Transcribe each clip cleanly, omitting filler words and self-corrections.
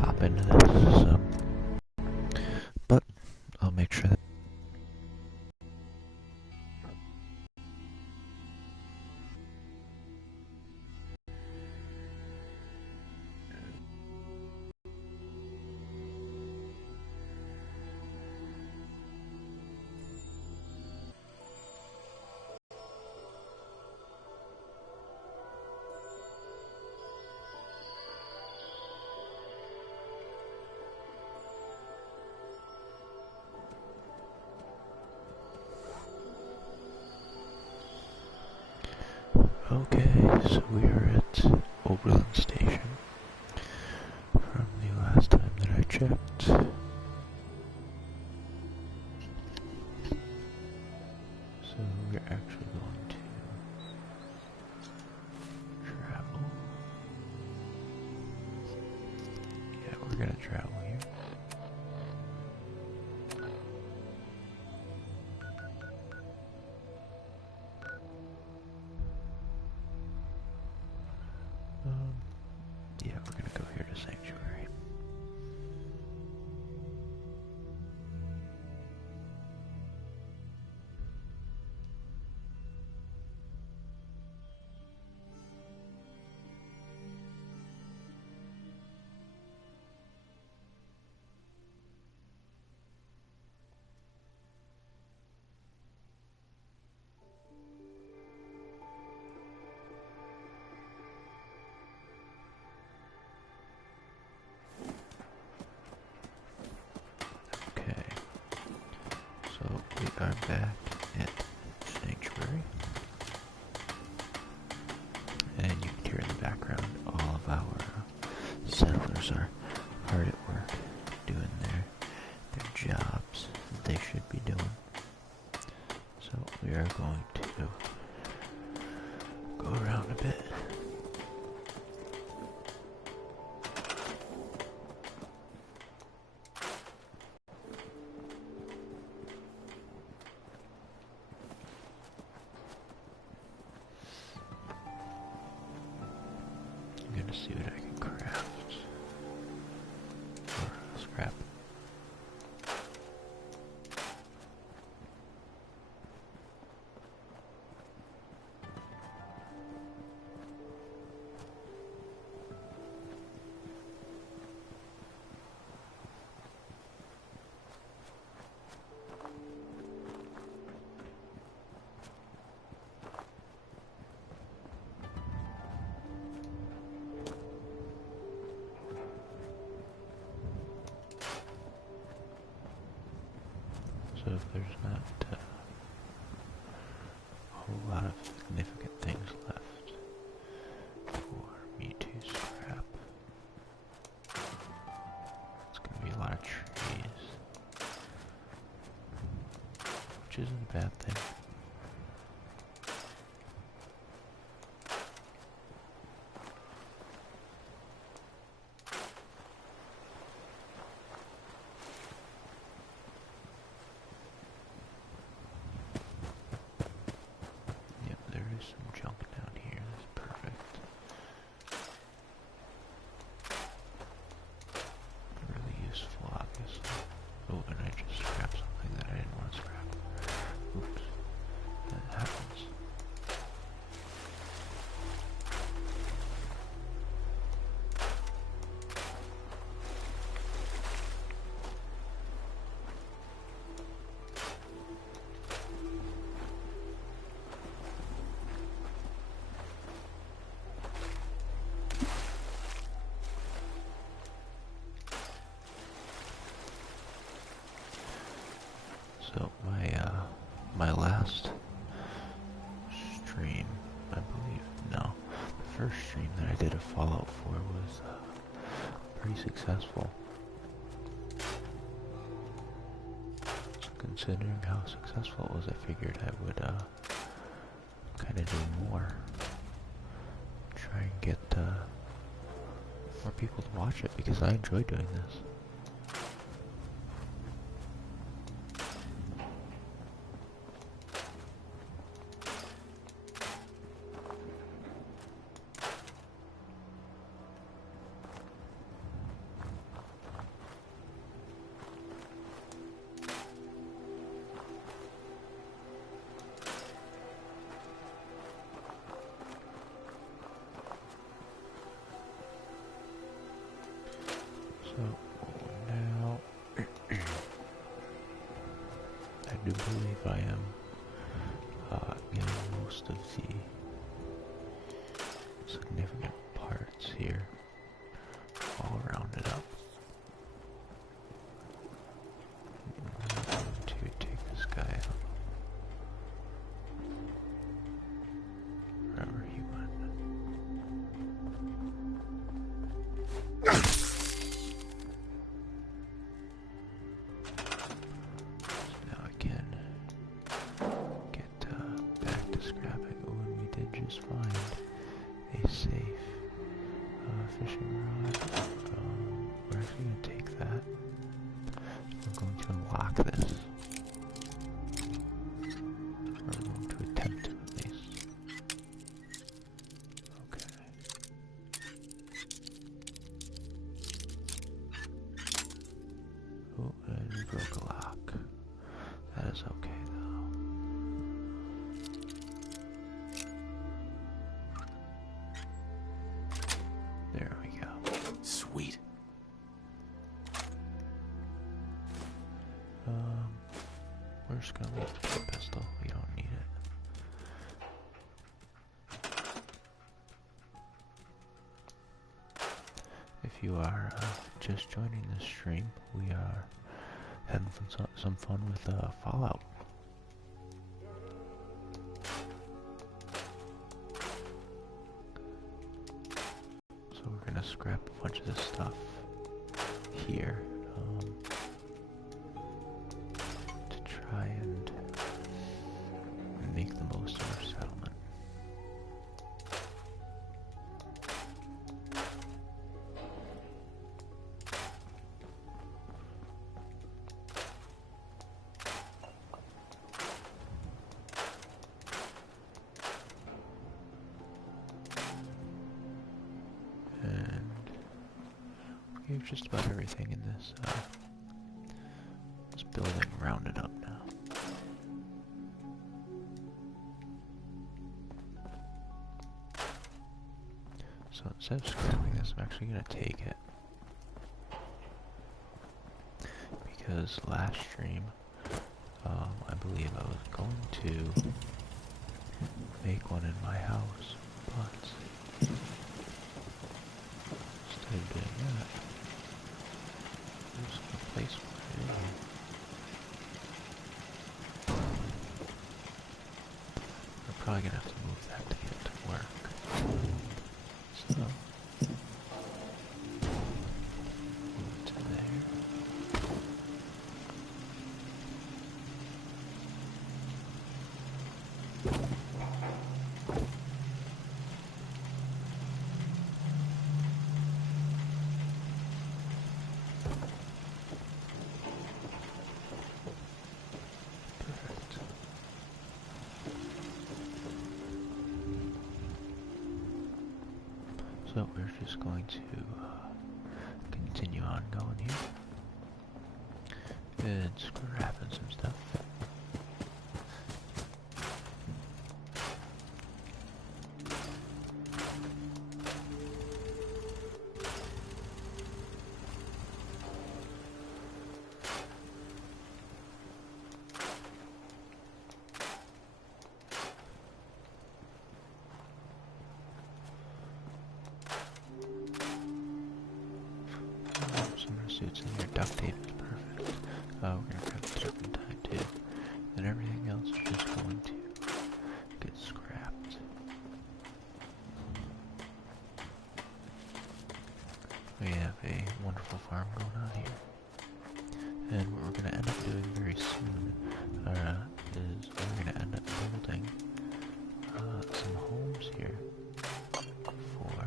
hop into this, so. But I'll make sure that. Okay, so we are at Oberlin Station from the last time that I checked. So we're actually going to travel. Yeah, we're gonna travel here. Yeah, we're gonna go here to Sanctuary. Okay, so we are back at Sanctuary, and you can hear in the background all of our settlers are hard at work doing their jobs that they should be doing. So we are going to go around a bit. I'm gonna see what I can craft or scrap. So if there's not a whole lot of significant things left for me to scrap, it's going to be a lot of trees, which isn't a bad thing. Yep, there is some junk down here. That's perfect. Really useful, obviously. Oh, and I just scrapped something that I didn't want to scrap. Oops. That happens. So my last stream, I believe, no, the first stream that I did a Fallout 4 was pretty successful. So considering how successful it was, I figured I would kind of do more. Try and get more people to watch it because I enjoy doing this. now I do believe I am getting most of the significant parts here all rounded up. I'm going to take this guy out. Wherever he went. So now I can get back to scrapping. Oh, and we did just find a safe fishing rod. We're actually going to take that. We're going to unlock this. Or we're going to attempt to at least. Okay. Oh, and we broke a lock. That is okay though. There we go. Sweet. We're just gonna leave the pistol. We don't need it. If you are just joining this stream, we are having some fun with Fallout. So we're gonna scrap a bunch of this stuff here to try and make the most of our settlement. And we have just about everything in this building rounded up now. So instead of scrapping this, I'm actually going to take it. Because last stream, I believe I was going to make one in my house, but instead of doing that, I'm just going to place one in here. We're probably going to have to move that to get it to work. So, move it to there. Perfect. So we're just going to continue on going here and scrapping some stuff. Summer suits and your duct tape is perfect. We're gonna grab the turpentine too. Then everything else is just going to get scrapped. We have a wonderful farm going on here. And what we're gonna end up doing very soon is we're gonna end up building some homes here for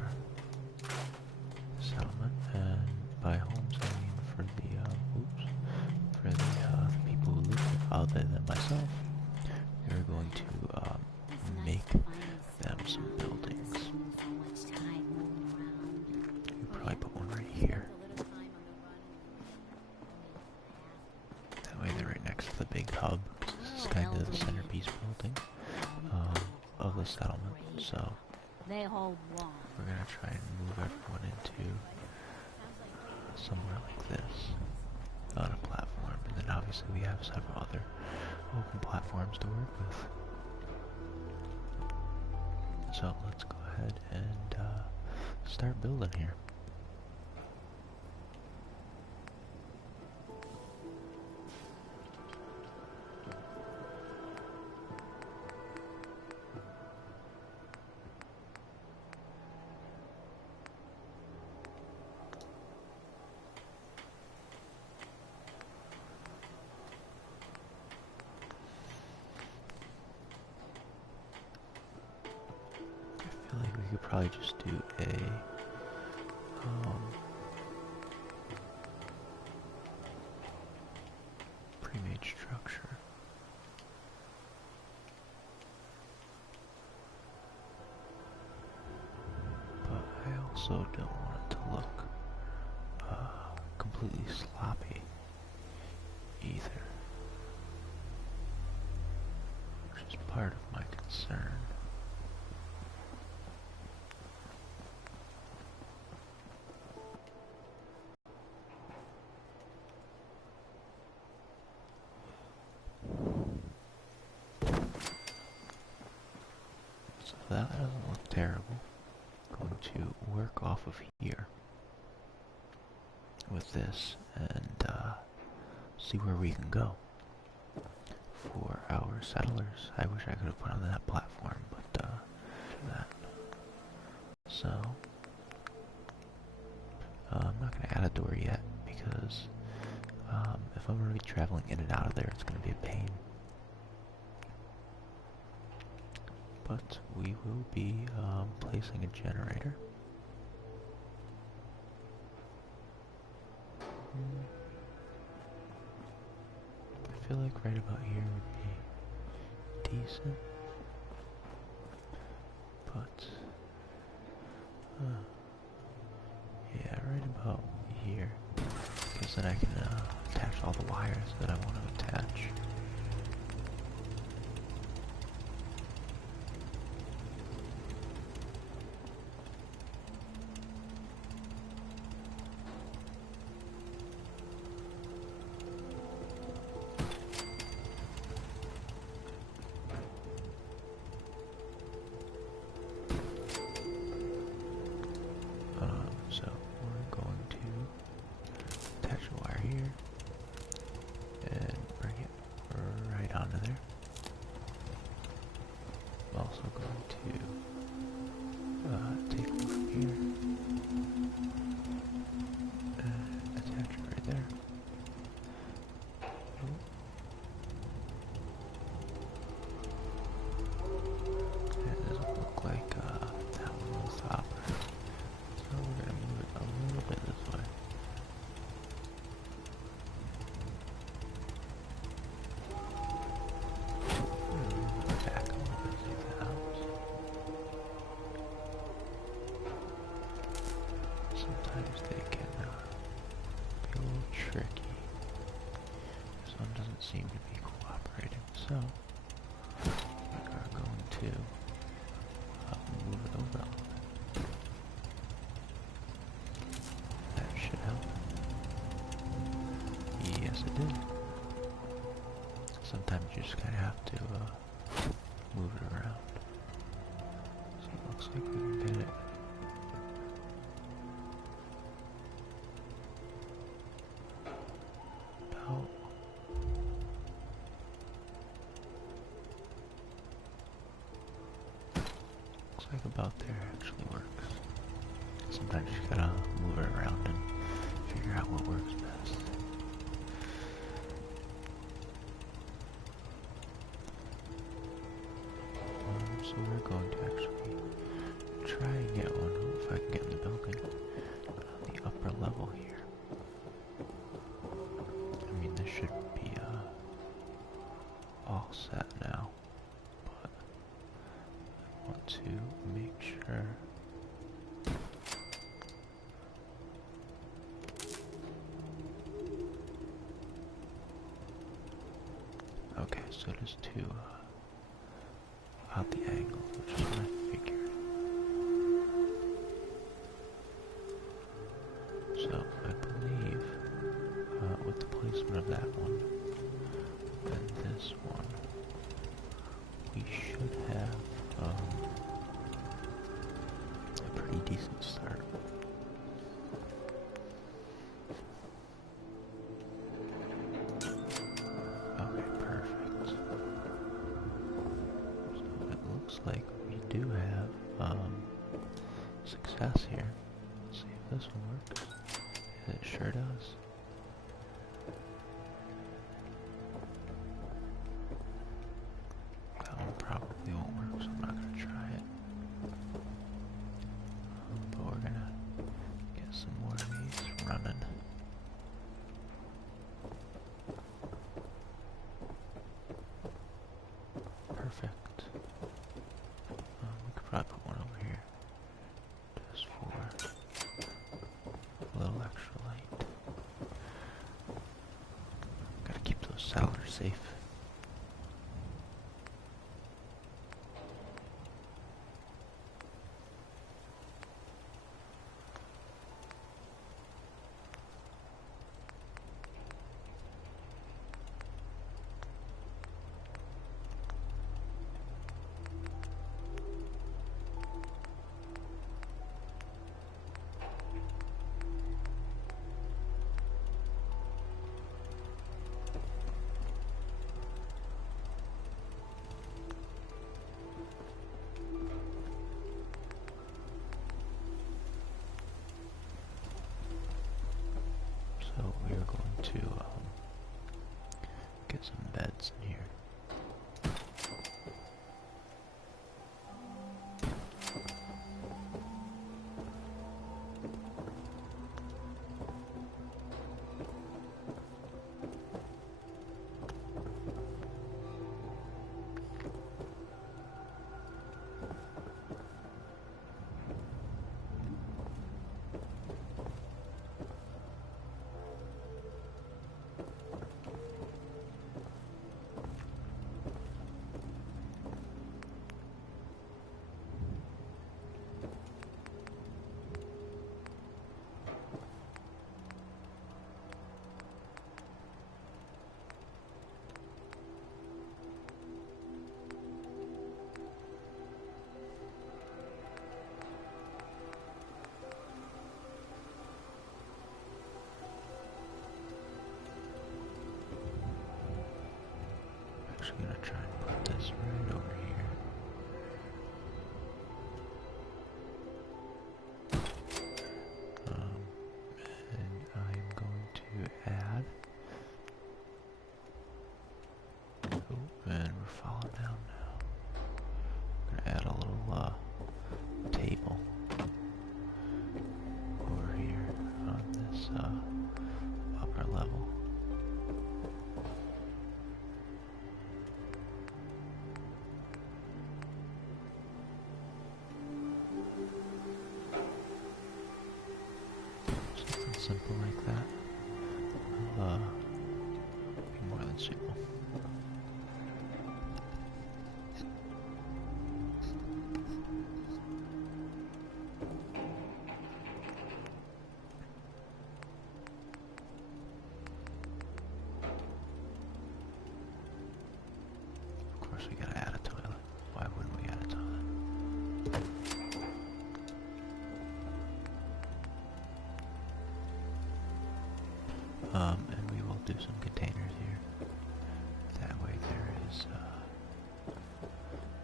the settlement. And by homes, I mean for the people who live here, other than myself. We're going to make them some buildings. You probably put one right here. That way they're right next to the big hub. This is kind of the centerpiece building of the settlement. So we're gonna try and move everyone into somewhere obviously we have several other open platforms to work with. So let's go ahead and start building here. I feel like we could probably just do a pre-made structure. But I also don't want it to look completely sloppy either, which is part of my concern. So that doesn't look terrible. I'm going to work off of here with this and see where we can go for our settlers. I wish I could have put on that platform, but that. So I'm not going to add a door yet because if I'm going to be traveling in and out of there, it's going to be a pain. But we will be placing a generator. I feel like right about here would be decent, but yeah, right about here, because then I can attach all the wires that I want to attach. So we're going to attach a wire here and bring it right onto there. I'm also going to take it from here and attach it right there. It doesn't look like that one will stop. So we're going to move it a little bit this way. Move it back a little bit, see if that helps. Sometimes they can be a little tricky. This one doesn't seem to be cooperating, so we are going to move it over a little bit. That should help. Yes, it did. Sometimes you just kind of have to move it around. So it looks like we can get it. About looks like about there actually works. Sometimes you just gotta move it around and figure out what works best. So we're going to actually try and get one, if I can get in the building, on the upper level here. I mean, this should be all set now, but I want to make sure. Okay, so it is to out the angle, which is what I figured. So I believe with the placement of that one, this one, we should have a pretty decent start. Okay, perfect. So it looks like we do have success here. Let's see if this one works. It sure does. That one probably won't work, so I'm not going to try it. But we're going to get some more of these running. Perfect. We could probably put one over here just for a little extra light. Gotta keep those sellers safe. So we are going to get some beds in here. Actually gonna try and put this right over here. And I'm going to add. Oh, and we're falling down now. I'm gonna add a little table over here on this upper level. Simple like that. Be more than suitable. Of course, we gotta add a toilet. Why wouldn't we add a toilet? And we will do some containers here. That way there is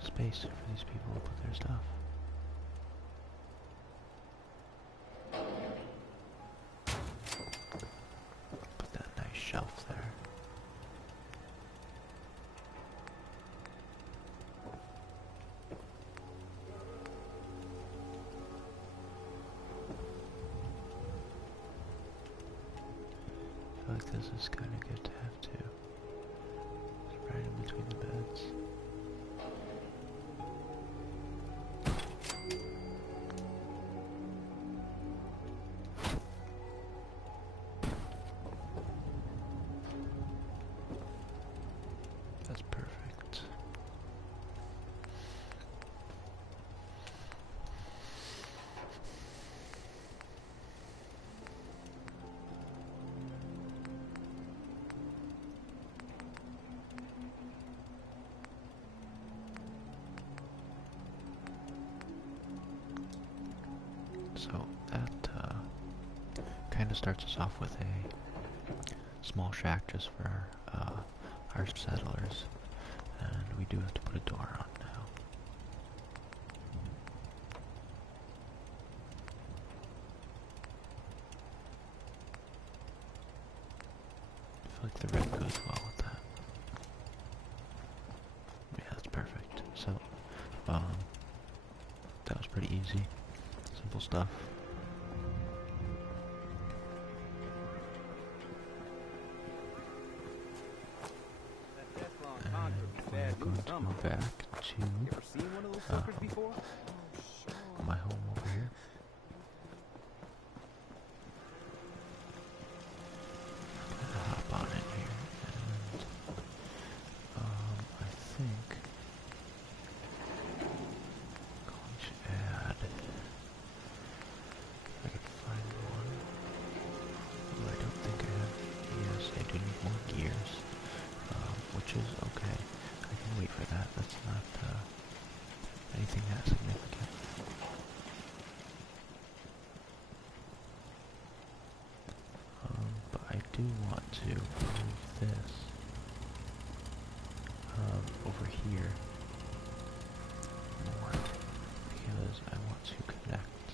space for these people to put their stuff. Put that nice shelf there. I feel like this is kind of good to have too. It's right in between the beds. That's perfect. kind of starts us off with a small shack just for our settlers, and we do have to put a door on now. I feel like the red goes well with that. Yeah, that's perfect. So, that was pretty easy. Simple stuff. And we're going to go back to my home over here. I'm gonna hop on in here, and I think I'm going to add. If I can find one. Oh, I don't think I have. Yes, I do need more gears, which is okay. I can wait for that. That's not anything that significant. But I do want to move this over here more because I want to connect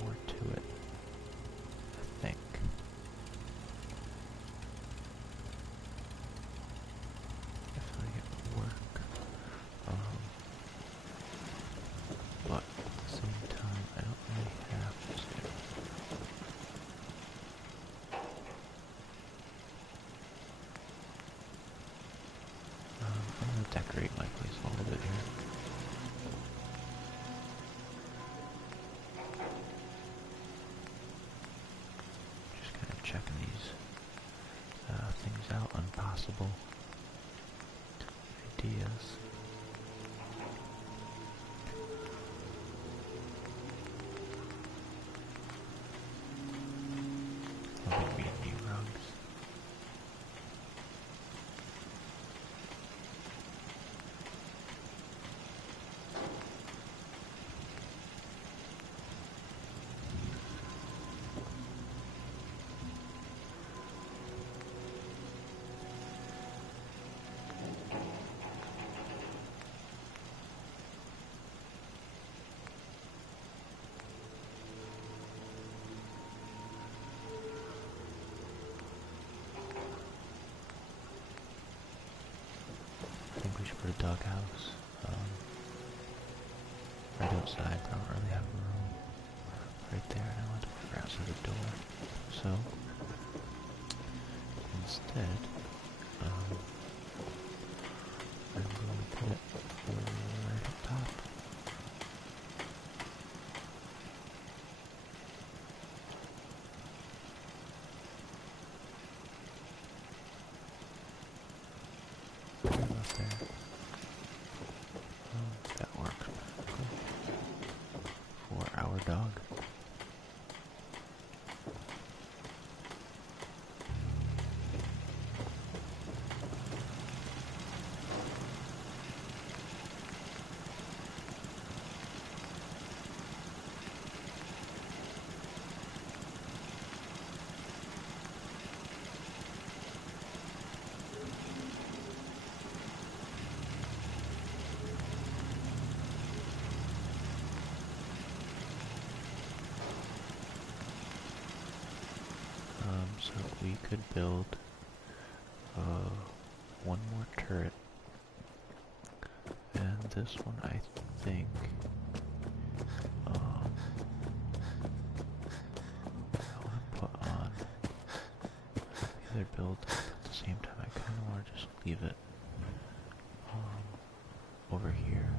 more to it, I think. I feel like it would work. But at the same time, I don't really have to. I'm going to decorate my place a little bit here. Just kind of checking these things out, impossible ideas. There'll be new rugs. I think we should put a doghouse right outside. I don't really have room right there, and I want to put it outside the door. So instead, I'm going to put it right up top. Right about there. That works. Cool. For our dog. So we could build one more turret, and this one I think I want to put on the other build, but at the same time I kind of want to just leave it over here.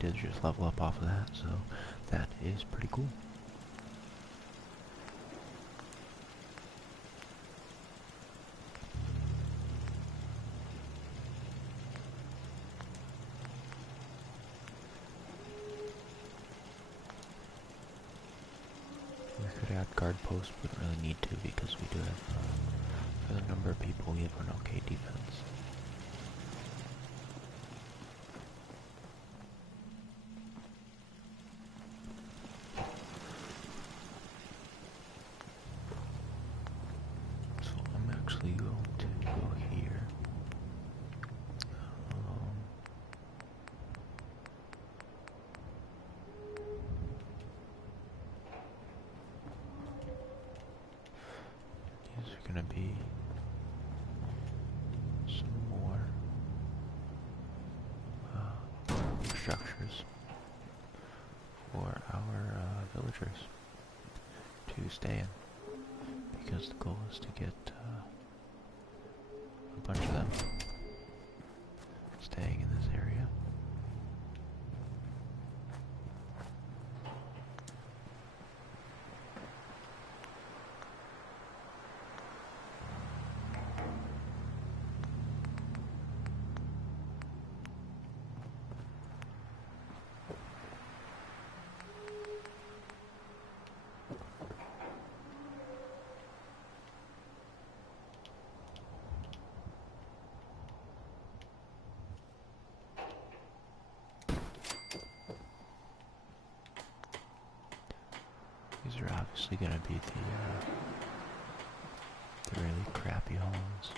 Did just level up off of that, so that is pretty cool. could add guard posts, but don't really need to because we do have, for the number of people, we have an okay defense. So I'm actually going to go here. These are going to be some more structures for our villagers to stay in, because the goal is to get a bunch of them staying in this area. These are obviously going to be the really crappy homes.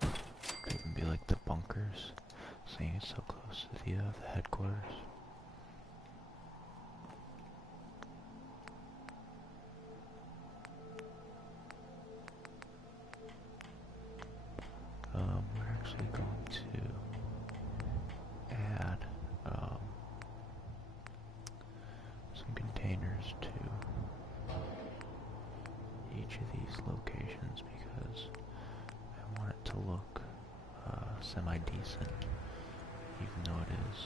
Could even be like the bunkers, seeing it's so close to the headquarters. We're actually going to add some containers to each of these locations because I want it to look semi-decent, even though it is